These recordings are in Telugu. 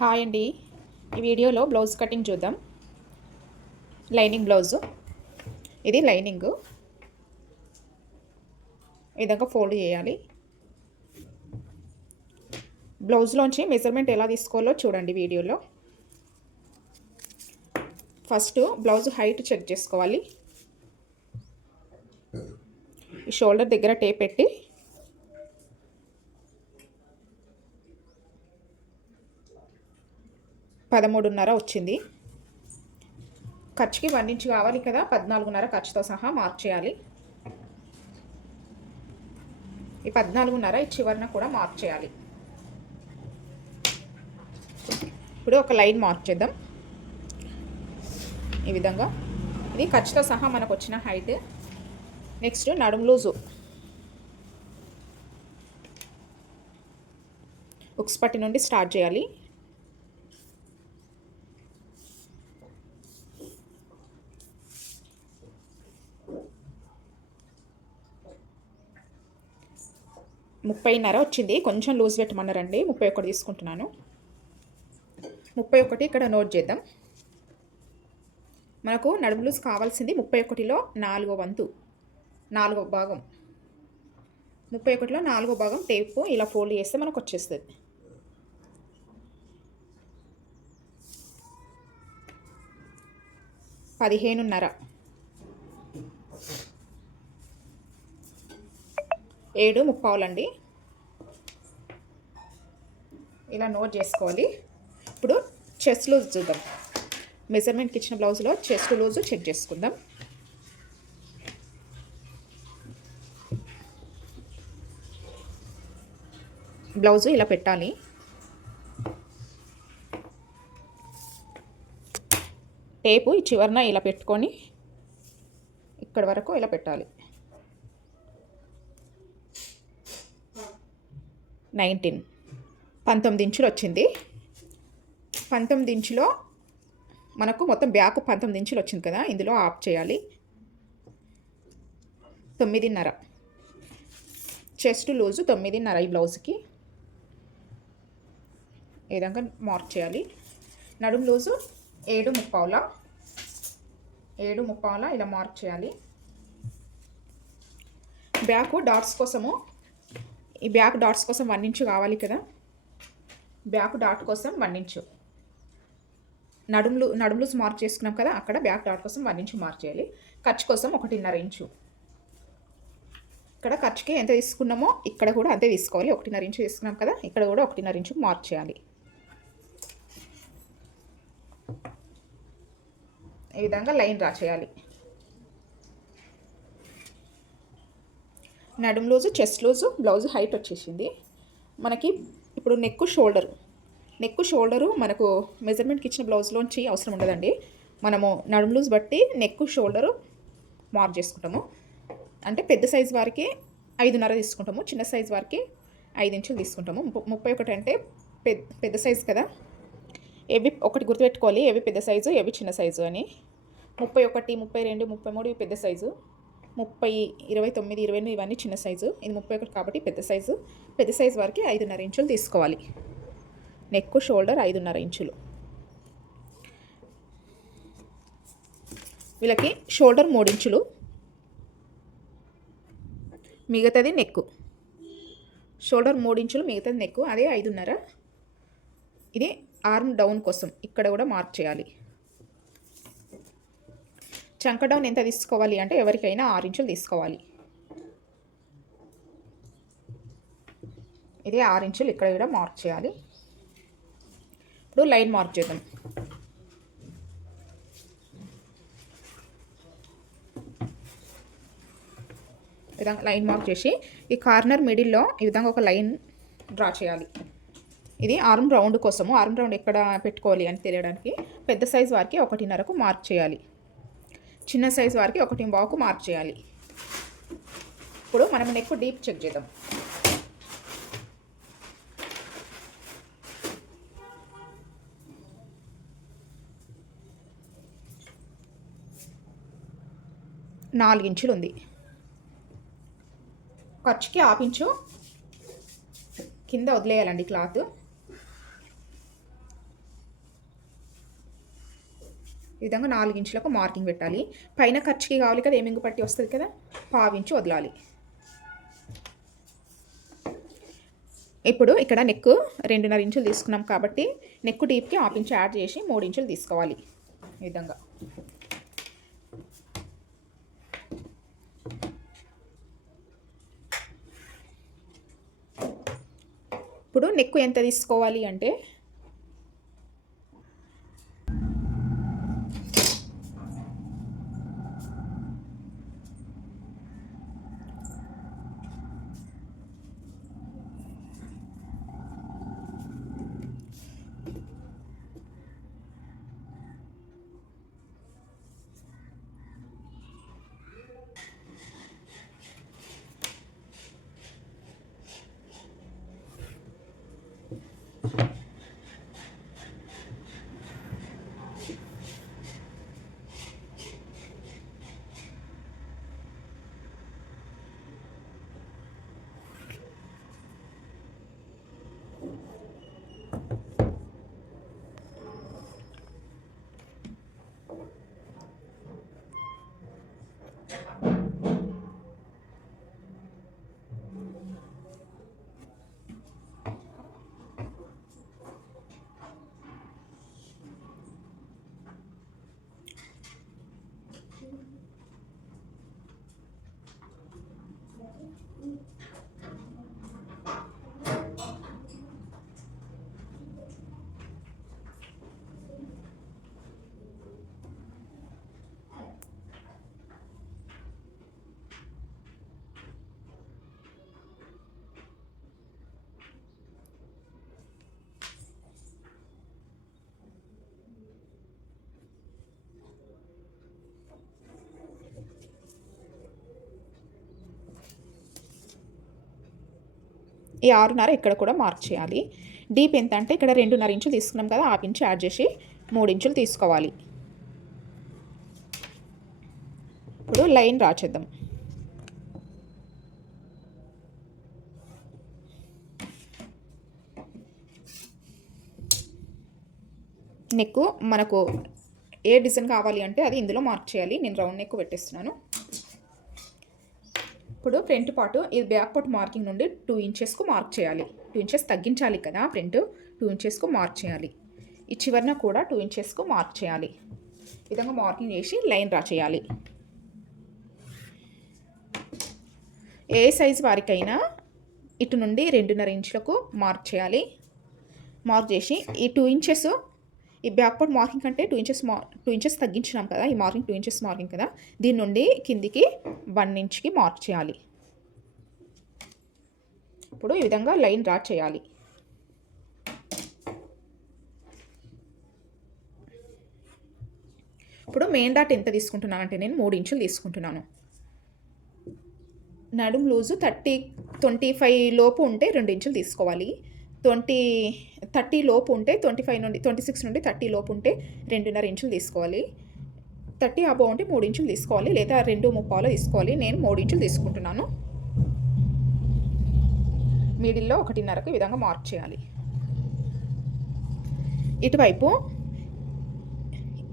హాయ్ అండి. ఈ వీడియోలో బ్లౌజ్ కటింగ్ చూద్దాం. లైనింగ్ బ్లౌజు, ఇది లైనింగు. ఈ విధంగా ఫోల్డ్ చేయాలి. బ్లౌజ్లోంచి మెజర్మెంట్ ఎలా తీసుకోవాలో చూడండి వీడియోలో. ఫస్ట్ బ్లౌజ్ హైట్ చెక్ చేసుకోవాలి. ఈ షోల్డర్ దగ్గర టేప్ పెట్టి పదమూడున్నర వచ్చింది. ఖర్చుకి 1 ఇంచ్ కావాలి కదా, 14.5 ఖర్చుతో సహా మార్క్ చేయాలి. ఈ 14.5 ఈ చివరన కూడా మార్క్ చేయాలి. ఇప్పుడు ఒక లైన్ మార్క్ చేద్దాం. ఈ విధంగా ఇది ఖర్చుతో సహా మనకు వచ్చిన హైట్. నెక్స్ట్ నడుము లూజు ఉక్స్ పట్టి నుండి స్టార్ట్ చేయాలి. ముప్పైన్నర వచ్చింది. కొంచెం లూజ్ పెట్టమన్నారండి, 31 తీసుకుంటున్నాను. 31 ఇక్కడ నోట్ చేద్దాం. మనకు నడుము లూజ్ కావాల్సింది 31లో 4వ వంతు, 4వ భాగం. 31లో 4వ భాగం టేపు ఇలా ఫోల్డ్ చేస్తే మనకు వచ్చేస్తుంది. పదిహేనున్నర, 7:15 అండి. ఇలా నోట్ చేసుకోవాలి. ఇప్పుడు చెస్ట్ లూజ్ చూద్దాం. మెజర్మెంట్కి ఇచ్చిన బ్లౌజ్లో చెస్ట్ లూజు చెక్ చేసుకుందాం. బ్లౌజు ఇలా పెట్టాలి. టేపు ఈ చివరన ఇలా పెట్టుకొని ఇక్కడ వరకు ఇలా పెట్టాలి. 19 ఇంచులు వచ్చింది. 19 ఇంచులో మనకు మొత్తం బ్యాక్ 19 ఇంచులు వచ్చింది కదా, ఇందులో ఆఫ్ చేయాలి. 9.5 చెస్ట్ లూజు 9.5 ఈ బ్లౌజ్కి ఈ విధంగా మార్క్ చేయాలి. నడుము లూజు 7:15 ఇలా మార్క్ చేయాలి. బ్యాక్ డాట్స్ కోసము, ఈ బ్యాక్ డాట్స్ కోసం 1 ఇంచు కావాలి కదా, బ్యాక్ డాట్ కోసం 1 ఇంచు. నడుము లూజ్ మార్క్ చేసుకున్నాం కదా, అక్కడ బ్యాక్ డాట్ కోసం 1 ఇంచు మార్క్ చేయాలి. ఖర్చు కోసం 1.5 ఇంచు. ఇక్కడ ఖర్చుకి ఎంత తీసుకున్నామో ఇక్కడ కూడా అంతే తీసుకోవాలి. 1.5 ఇంచు తీసుకున్నాం కదా, ఇక్కడ కూడా 1.5 ఇంచు మార్క్ చేయాలి. ఈ విధంగా లైన్ డ్రా చేయాలి. నడుము loose, chest loose, blouse height వచ్చేసింది మనకి. ఇప్పుడు నెక్ షోల్డరు మనకు మెజర్మెంట్కి ఇచ్చిన బ్లౌజ్లోంచి అవసరం ఉండదండి. మనము నడుము లూజ్ బట్టి నెక్ షోల్డరు మార్క్ చేసుకుంటాము. అంటే పెద్ద సైజు వారికి 5.5 తీసుకుంటాము, చిన్న సైజు వారికి 5 ఇంచులు తీసుకుంటాము. 31 అంటే పెద్ద సైజు కదా, ఏవి ఒకటి గుర్తుపెట్టుకోవాలి, ఏవి పెద్ద సైజు ఏవి చిన్న సైజు అని. 31, 32, 33 ఇవి పెద్ద సైజు. 30, 29, 28 ఇవన్నీ చిన్న సైజు. ఇది 31 కాబట్టి పెద్ద సైజు. పెద్ద సైజు వారికి 5.5 ఇంచులు తీసుకోవాలి. నెక్ షోల్డర్ 5.5 ఇంచులు. వీళ్ళకి షోల్డర్ 3 ఇంచులు, మిగతాది నెక్. షోల్డర్ 3 ఇంచులు, మిగతాది నెక్, అదే 5.5. ఇది ఆర్మ్ డౌన్ కోసం ఇక్కడ కూడా మార్క్ చేయాలి. చంక డౌన్ ఎంత తీసుకోవాలి అంటే ఎవరికైనా 6 ఇంచులు తీసుకోవాలి. ఇది 6 ఇంచులు ఇక్కడ కూడా మార్క్ చేయాలి. ఇప్పుడు లైన్ మార్క్ చేద్దాం. ఈ విధంగా లైన్ మార్క్ చేసి ఈ కార్నర్ మిడిల్లో ఈ విధంగా ఒక లైన్ డ్రా చేయాలి. ఇది ఆర్మ్ రౌండ్ కోసము. ఆర్మ్ రౌండ్ ఎక్కడ పెట్టుకోవాలి అని తెలియడానికి పెద్ద సైజు వారికి 1.5కు మార్క్ చేయాలి, చిన్న సైజు వారికి 1.5కు మార్క్ చేయాలి. ఇప్పుడు మనం నెక్ డీప్ చెక్ చేద్దాం. నాలుగు ఇంచులు ఉంది. ఖర్చుకి 1/2 ఇంచు కింద వదిలేయాలండి క్లాత్. ఈ విధంగా 4 ఇంచులకు మార్కింగ్ పెట్టాలి. పైన ఖర్చుకి కావాలి కదా, ఏమింగు పట్టి వస్తుంది కదా, 1/2 ఇంచు వదలాలి. ఇప్పుడు ఇక్కడ నెక్ 2.5 ఇంచులు తీసుకున్నాం కాబట్టి నెక్ డీప్కి 1/2 ఇంచు యాడ్ చేసి 3 ఇంచులు తీసుకోవాలి. ఈ విధంగా ఇప్పుడు నెక్ ఎంత తీసుకోవాలి అంటే ఈ 6.5 ఇక్కడ కూడా మార్క్ చేయాలి. డీప్ ఎంత అంటే ఇక్కడ 2.5 ఇంచులు తీసుకున్నాం కదా, 1/2 ఇంచు యాడ్ చేసి 3 ఇంచులు తీసుకోవాలి. ఇప్పుడు లైన్ డ్రా చేద్దాం. నెక్ మనకు ఏ డిజైన్ కావాలి అంటే అది ఇందులో మార్క్ చేయాలి. నేను రౌండ్ నెక్ పెట్టేస్తున్నాను. ఇప్పుడు ఫ్రంట్ పార్ట్ ఇది బ్యాక్ పార్ట్ మార్కింగ్ నుండి 2 ఇంచెస్కు మార్క్ చేయాలి. 2 ఇంచెస్ తగ్గించాలి కదా, ఫ్రంట్ 2 ఇంచెస్కు మార్క్ చేయాలి. ఈ చివరన కూడా 2 ఇంచెస్కు మార్క్ చేయాలి. ఈ విధంగా మార్కింగ్ చేసి లైన్ డ్రా చేయాలి. ఏ సైజు వారికైనా ఇటు నుండి 2.5 ఇంచులకు మార్క్ చేయాలి. మార్క్ చేసి ఈ 2 ఇంచెస్ ఈ బ్యాక్ పార్ట్ మార్కింగ్ కంటే 2 ఇంచెస్ తగ్గించినాం కదా, ఈ మార్కింగ్ 2 ఇంచెస్ మార్కింగ్ కదా, దీని నుండి కిందికి 1 ఇంచ్కి మార్క్ చేయాలి. ఇప్పుడు ఈ విధంగా లైన్ డ్రా చేయాలి. ఇప్పుడు మెయిన్ డాట్ ఎంత తీసుకుంటున్నాను అంటే నేను 3 ఇంచులు తీసుకుంటున్నాను. నడుం లూజు 25 లోపు ఉంటే 2 ఇంచులు తీసుకోవాలి. 30 లోపు ఉంటే 26 నుండి 30 లోపు ఉంటే 2.5 ఇంచులు తీసుకోవాలి. 30 అబోవ్ ఉంటే 3 ఇంచులు తీసుకోవాలి, లేదా 2.75 తీసుకోవాలి. నేను 3 ఇంచులు తీసుకుంటున్నాను. మిడిల్లో 1.5కు ఈ విధంగా మార్క్ చేయాలి. ఇటువైపు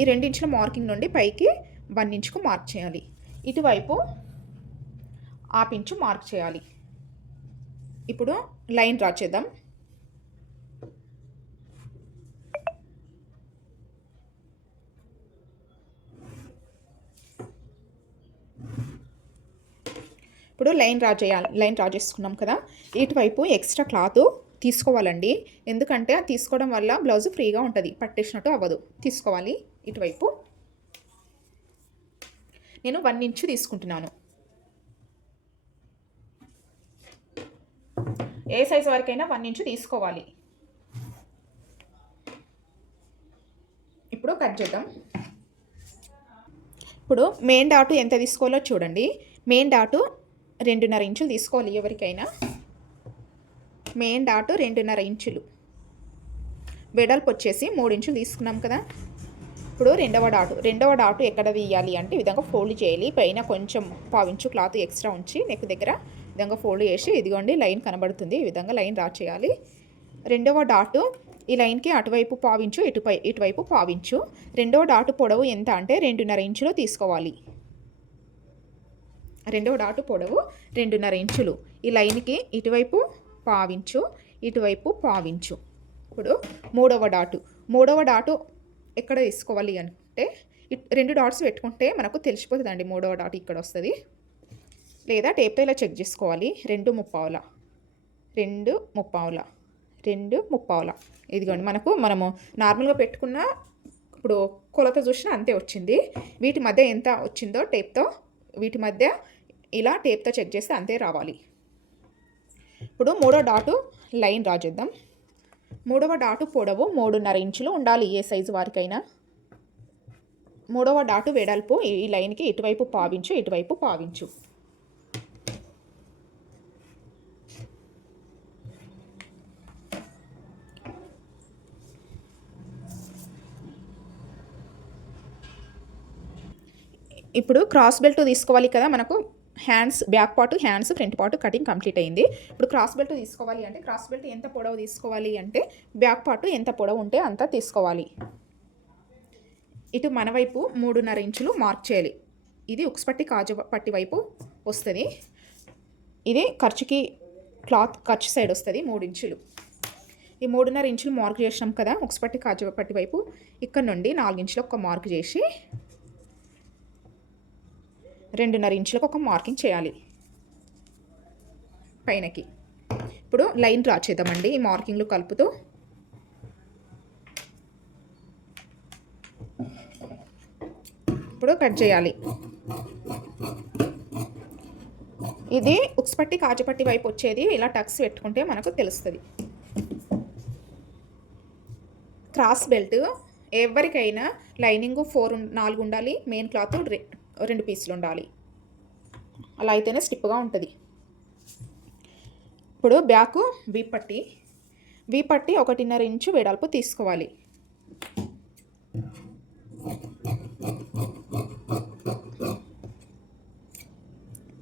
ఈ 2 ఇంచుల మార్కింగ్ నుండి పైకి 1 ఇంచుకు మార్క్ చేయాలి. ఇటువైపు 1/2 ఇంచు మార్క్ చేయాలి. ఇప్పుడు లైన్ డ్రా చేద్దాం. ఇప్పుడు లైన్ డ్రా చేసుకున్నాం కదా, ఇటువైపు ఎక్స్ట్రా క్లాత్ తీసుకోవాలండి. ఎందుకంటే అది తీసుకోవడం వల్ల బ్లౌజ్ ఫ్రీగా ఉంటుంది, పట్టేసినట్టు అవ్వదు. తీసుకోవాలి. ఇటువైపు నేను 1 ఇంచు తీసుకుంటున్నాను. ఏ సైజు వరకైనా 1 ఇంచు తీసుకోవాలి. ఇప్పుడు కట్ చేద్దాం. ఇప్పుడు మెయిన్ డాటు ఎంత తీసుకోవాలో చూడండి. మెయిన్ డాటు 2.5 ఇంచులు తీసుకోవాలి. ఎవరికైనా మెయిన్ డాటు 2.5 ఇంచులు, వెడల్పు వచ్చేసి 3 ఇంచులు తీసుకున్నాం కదా. ఇప్పుడు రెండవ డాటు ఎక్కడ తీయాలి అంటే ఈ విధంగా ఫోల్డ్ చేయాలి. పైన కొంచెం 1/2 ఇంచు క్లాత్ ఎక్స్ట్రా ఉంచి నెక్ దగ్గర ఈ విధంగా ఫోల్డ్ చేసి ఇదిగోండి లైన్ కనబడుతుంది. ఈ విధంగా లైన్ డ్రా చేయాలి. రెండవ డాటు ఈ లైన్కి అటువైపు పావించు, ఇటువైపు పావించు. రెండో డాటు పొడవు ఎంత అంటే 2.5 ఇంచులు తీసుకోవాలి. రెండో డాటు పొడవు 2.5 ఇంచులు. ఈ లైన్కి ఇటువైపు పావించు, ఇటువైపు పావించు. ఇప్పుడు మూడవ డాటు ఎక్కడ తీసుకోవాలి అంటే 2 డాట్స్ పెట్టుకుంటే మనకు తెలిసిపోతుందండి. మూడవ డాట్ ఇక్కడ వస్తుంది, లేదా టేప్తో ఇలా చెక్ చేసుకోవాలి. 2.75, 2.75. ఇదిగోండి, మనము నార్మల్గా పెట్టుకున్న ఇప్పుడు కొలత చూసినా అంతే వచ్చింది. వీటి మధ్య ఎంత వచ్చిందో టేప్తో, వీటి మధ్య ఇలా టేప్తో చెక్ చేస్తే అంతే రావాలి. ఇప్పుడు మూడో డాటు లైన్ డ్రా చేద్దాం. మూడవ డాటు పొడవు 3.5 ఇంచులు ఉండాలి ఏ సైజు వారికైనా. మూడవ డాటు వెడల్పు ఈ లైన్కి ఇటువైపు పావించు, ఇటువైపు పావించు. ఇప్పుడు క్రాస్ బెల్ట్ తీసుకోవాలి కదా. మనకు hands, back part, hands, front part cutting complete అయింది. ఇప్పుడు క్రాస్ బెల్ట్ తీసుకోవాలి అంటే క్రాస్ బెల్ట్ ఎంత పొడవు తీసుకోవాలి అంటే బ్యాక్ పార్ట్ ఎంత పొడవు ఉంటే అంత తీసుకోవాలి. ఇటు మన వైపు 3.5 ఇంచులు మార్క్ చేయాలి. ఇది ఉక్స్ పట్టి కాజు పట్టి వైపు వస్తుంది. ఇది ఖర్చుకి క్లాత్ ఖర్చు సైడ్ వస్తుంది 3 ఇంచులు. ఈ 3.5 ఇంచులు మార్క్ చేసినాం కదా ఉక్స్ పట్టి కాజు పట్టి వైపు. ఇక్కడ నుండి 4 ఇంచులు ఒక మార్క్ చేసి 2.5 ఇంచులకు ఒక మార్కింగ్ చేయాలి పైనకి. ఇప్పుడు లైన్ డ్రా చేద్దామండి ఈ మార్కింగ్లు కలుపుతూ. ఇప్పుడు కట్ చేయాలి. ఇది ఉక్స్ పట్టి కాజుపట్టి వైపు వచ్చేది ఇలా టక్స్ పెట్టుకుంటే మనకు తెలుస్తుంది. క్రాస్ బెల్ట్ ఎవరికైనా లైనింగ్ 4 ఉండాలి, మెయిన్ క్లాత్ 2 పీసులు ఉండాలి. అలా అయితేనే స్టిప్గా ఉంటుంది. ఇప్పుడు బ్యాక్ వీ పట్టి 1.5 ఇంచు వెడల్పు తీసుకోవాలి.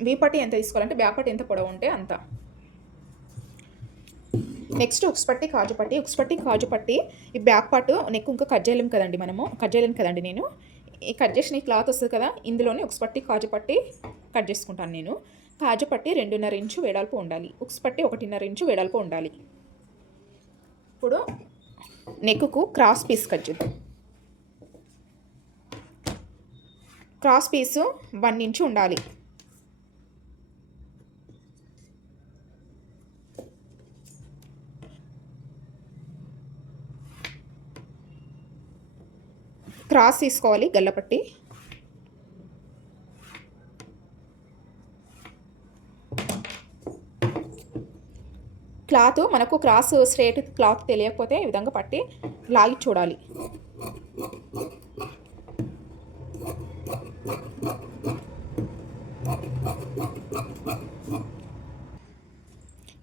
వీ పట్టి ఎంత తీసుకోవాలంటే బ్యాక్ పట్టి ఎంత పొడవు ఉంటే అంత. నెక్స్ట్ ఉక్స్ పట్టి కాజు పట్టి ఈ బ్యాక్ పార్ట్ నెక్ ఇంకా కట్ చేయలేము కదండి, నేను ఈ కట్ చేసిన ఈ క్లాత్ వస్తుంది కదా, ఇందులోనే ఉక్స్ పట్టి కాజు పట్టి కట్ చేసుకుంటాను నేను. కాజు పట్టి 2.5 ఇంచు వెడల్పు ఉండాలి, ఉక్స్ పట్టి 1.5 ఇంచు వెడల్పు ఉండాలి. ఇప్పుడు నెక్కు క్రాస్ పీస్ కట్ చేద్దాం. క్రాస్ పీసు 1 ఇంచు ఉండాలి. క్రాస్ తీసుకోవాలి గల్లపట్టి. క్లాత్ మనకు క్రాస్ స్ట్రేట్ క్లాత్ తెలియకపోతే ఈ విధంగా పట్టి లాగి చూడాలి.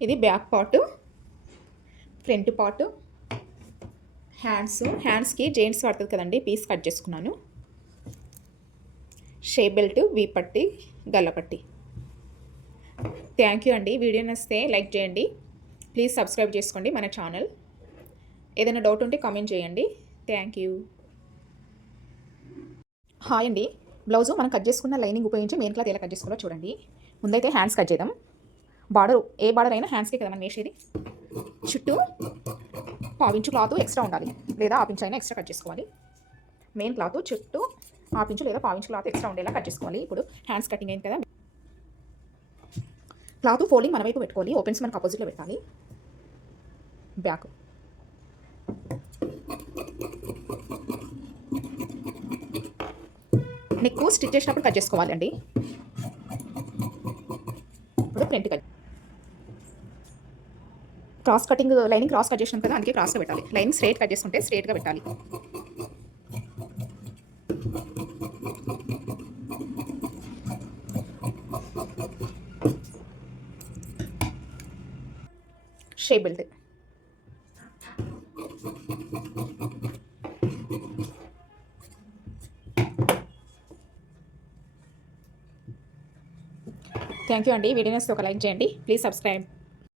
ఇది బ్యాక్ పార్ట్, ఫ్రంట్ పార్ట్, హ్యాండ్స్కి జెయింట్స్ పడుతుంది కదండి, పీస్ కట్ చేసుకున్నాను. షేప్ బెల్ట్, వీ పట్టి, గల్లపట్టి. థ్యాంక్ యూ అండి. వీడియో నచ్చితే లైక్ చేయండి, ప్లీజ్ సబ్స్క్రైబ్ చేసుకోండి మన ఛానల్. ఏదైనా డౌట్ ఉంటే కామెంట్ చేయండి. Thank you. హాయ్ అండి. బ్లౌజు మనం కట్ చేసుకున్న లైనింగ్ ఉపయోగించి మెయిన్ క్లాత్ ఎలా కట్ చేసుకోవాలో చూడండి. ముందైతే హ్యాండ్స్ కట్ చేద్దాం. ఏ బార్డర్ అయినా హ్యాండ్స్కి కదా మనం వేసేది. చుట్టూ 1/2 ఇంచు క్లాత్ ఎక్స్ట్రా ఉండాలి, లేదా 1/2 ఇంచు అయినా ఎక్స్ట్రా కట్ చేసుకోవాలి. మెయిన్ క్లాత్ చుట్టూ 1/2 ఇంచు లేదా 1/2 ఇంచు క్లాత్ ఎక్స్ట్రా ఉండేలా కట్ చేసుకోవాలి. ఇప్పుడు హ్యాండ్స్ కటింగ్ అయింది కదా, క్లాత్ ఫోల్డింగ్ మన వైపు పెట్టుకోవాలి, ఓపెన్స్ మనకు అపోజిట్లో పెట్టాలి. బ్యాక్ నెక్ స్టిచ్ చేసినప్పుడు కట్ చేసుకోవాలండి. ఇప్పుడు front cut, cross cutting lining cross cut చేసినాం కదా, అందుకే క్రాస్గా పెట్టాలి. లైనింగ్ స్ట్రైట్ కట్ చేసుకుంటే స్ట్రైట్గా పెట్టాలి. షేప్ బెల్ట్, థ్యాంక్ యూ అండి. వీడియోని ఒక లైక్ చేయండి, ప్లీజ్ సబ్స్క్రైబ్.